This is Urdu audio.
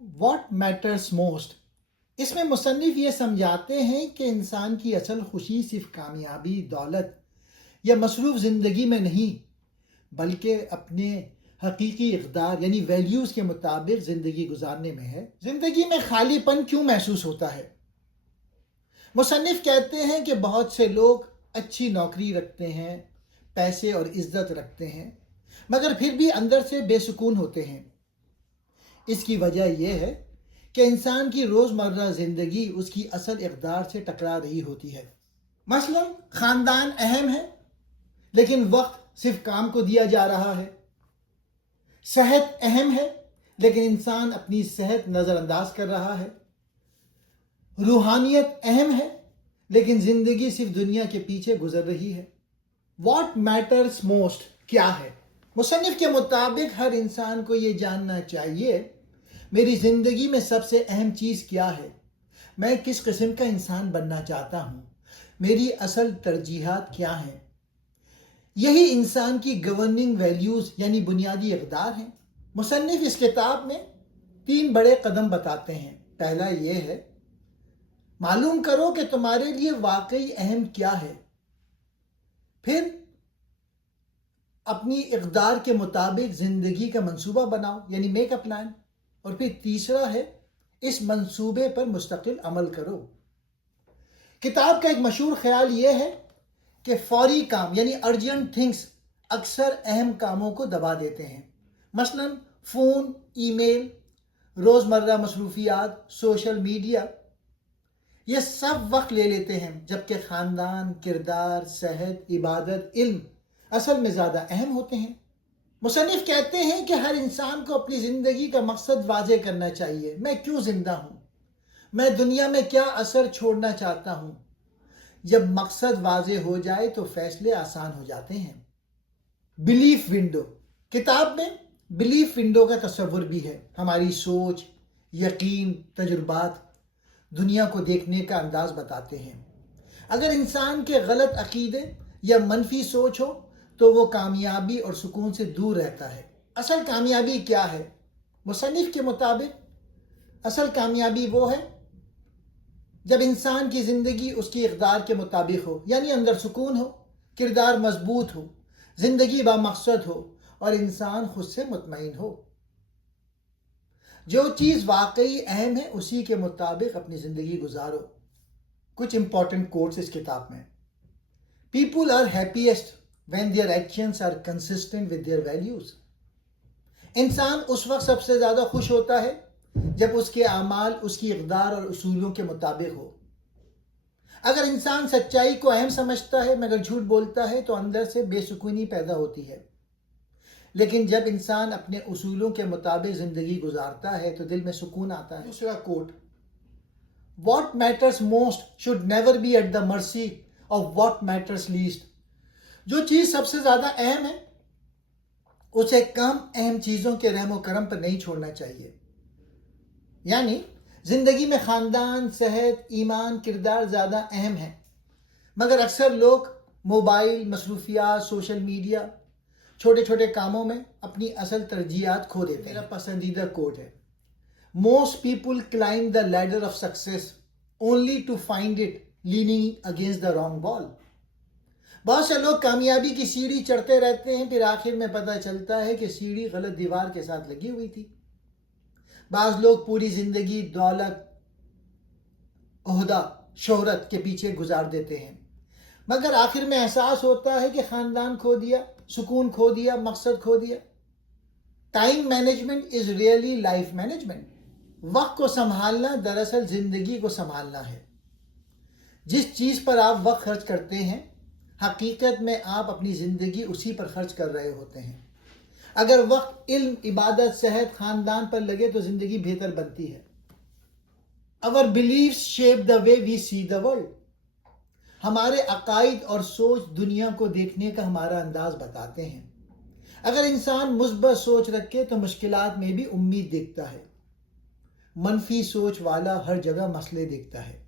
واٹ میٹرس موسٹ، اس میں مصنف یہ سمجھاتے ہیں کہ انسان کی اصل خوشی صرف کامیابی، دولت یا مصروف زندگی میں نہیں، بلکہ اپنے حقیقی اقدار یعنی ویلیوز کے مطابق زندگی گزارنے میں ہے۔ زندگی میں خالی پن کیوں محسوس ہوتا ہے؟ مصنف کہتے ہیں کہ بہت سے لوگ اچھی نوکری رکھتے ہیں، پیسے اور عزت رکھتے ہیں، مگر پھر بھی اندر سے بے سکون ہوتے ہیں۔ اس کی وجہ یہ ہے کہ انسان کی روزمرہ زندگی اس کی اصل اقدار سے ٹکرا رہی ہوتی ہے۔ مثلا خاندان اہم ہے، لیکن وقت صرف کام کو دیا جا رہا ہے۔ صحت اہم ہے، لیکن انسان اپنی صحت نظر انداز کر رہا ہے۔ روحانیت اہم ہے، لیکن زندگی صرف دنیا کے پیچھے گزر رہی ہے۔ واٹ میٹرس موسٹ کیا ہے؟ مصنف کے مطابق ہر انسان کو یہ جاننا چاہیے، میری زندگی میں سب سے اہم چیز کیا ہے؟ میں کس قسم کا انسان بننا چاہتا ہوں؟ میری اصل ترجیحات کیا ہیں؟ یہی انسان کی گورننگ ویلیوز یعنی بنیادی اقدار ہیں۔ مصنف اس کتاب میں 3 بڑے قدم بتاتے ہیں۔ پہلا یہ ہے، معلوم کرو کہ تمہارے لیے واقعی اہم کیا ہے۔ پھر اپنی اقدار کے مطابق زندگی کا منصوبہ بناؤ یعنی میک اے پلان۔ اور پھر تیسرا ہے، اس منصوبے پر مستقل عمل کرو۔ کتاب کا ایک مشہور خیال یہ ہے کہ فوری کام یعنی ارجنٹ تھنگس اکثر اہم کاموں کو دبا دیتے ہیں۔ مثلا فون، ای میل، روزمرہ مصروفیات، سوشل میڈیا، یہ سب وقت لے لیتے ہیں، جبکہ خاندان، کردار، صحت، عبادت، علم اصل میں زیادہ اہم ہوتے ہیں۔ مصنف کہتے ہیں کہ ہر انسان کو اپنی زندگی کا مقصد واضح کرنا چاہیے۔ میں کیوں زندہ ہوں؟ میں دنیا میں کیا اثر چھوڑنا چاہتا ہوں؟ جب مقصد واضح ہو جائے تو فیصلے آسان ہو جاتے ہیں۔ بلیف ونڈو، کتاب میں بلیف ونڈو کا تصور بھی ہے۔ ہماری سوچ، یقین، تجربات دنیا کو دیکھنے کا انداز بتاتے ہیں۔ اگر انسان کے غلط عقیدے یا منفی سوچ ہو تو وہ کامیابی اور سکون سے دور رہتا ہے۔ اصل کامیابی کیا ہے؟ مصنف کے مطابق اصل کامیابی وہ ہے جب انسان کی زندگی اس کی اقدار کے مطابق ہو، یعنی اندر سکون ہو، کردار مضبوط ہو، زندگی بامقصد ہو اور انسان خود سے مطمئن ہو۔ جو چیز واقعی اہم ہے اسی کے مطابق اپنی زندگی گزارو۔ کچھ امپورٹنٹ کوٹس اس کتاب میں۔ People are happiest when their actions are consistent with their values. انسان اس وقت سب سے زیادہ خوش ہوتا ہے جب اس کے اعمال اس کی اقدار اور اصولوں کے مطابق ہو۔ اگر انسان سچائی کو اہم سمجھتا ہے مگر جھوٹ بولتا ہے تو اندر سے بے سکونی پیدا ہوتی ہے۔ لیکن جب انسان اپنے اصولوں کے مطابق زندگی گزارتا ہے تو دل میں سکون آتا ہے۔ دوسرا کوٹ، What matters most should never be at the mercy of what matters least. جو چیز سب سے زیادہ اہم ہے اسے کم اہم چیزوں کے رحم و کرم پر نہیں چھوڑنا چاہیے۔ یعنی زندگی میں خاندان، صحت، ایمان، کردار زیادہ اہم ہیں، مگر اکثر لوگ موبائل، مصروفیات، سوشل میڈیا، چھوٹے چھوٹے کاموں میں اپنی اصل ترجیحات کھو دیتے ہیں۔ میرا پسندیدہ کوٹ ہے، Most people climb the ladder of success only to find it leaning against the wrong wall. بہت سے لوگ کامیابی کی سیڑھی چڑھتے رہتے ہیں، پھر آخر میں پتہ چلتا ہے کہ سیڑھی غلط دیوار کے ساتھ لگی ہوئی تھی۔ بعض لوگ پوری زندگی دولت، عہدہ، شہرت کے پیچھے گزار دیتے ہیں، مگر آخر میں احساس ہوتا ہے کہ خاندان کھو دیا، سکون کھو دیا، مقصد کھو دیا۔ Time management is really life management. وقت کو سنبھالنا دراصل زندگی کو سنبھالنا ہے۔ جس چیز پر آپ وقت خرچ کرتے ہیں حقیقت میں آپ اپنی زندگی اسی پر خرچ کر رہے ہوتے ہیں۔ اگر وقت علم، عبادت، صحت، خاندان پر لگے تو زندگی بہتر بنتی ہے۔ Our beliefs shape the way we see the world. ہمارے عقائد اور سوچ دنیا کو دیکھنے کا ہمارا انداز بتاتے ہیں۔ اگر انسان مثبت سوچ رکھے تو مشکلات میں بھی امید دیکھتا ہے، منفی سوچ والا ہر جگہ مسئلے دیکھتا ہے۔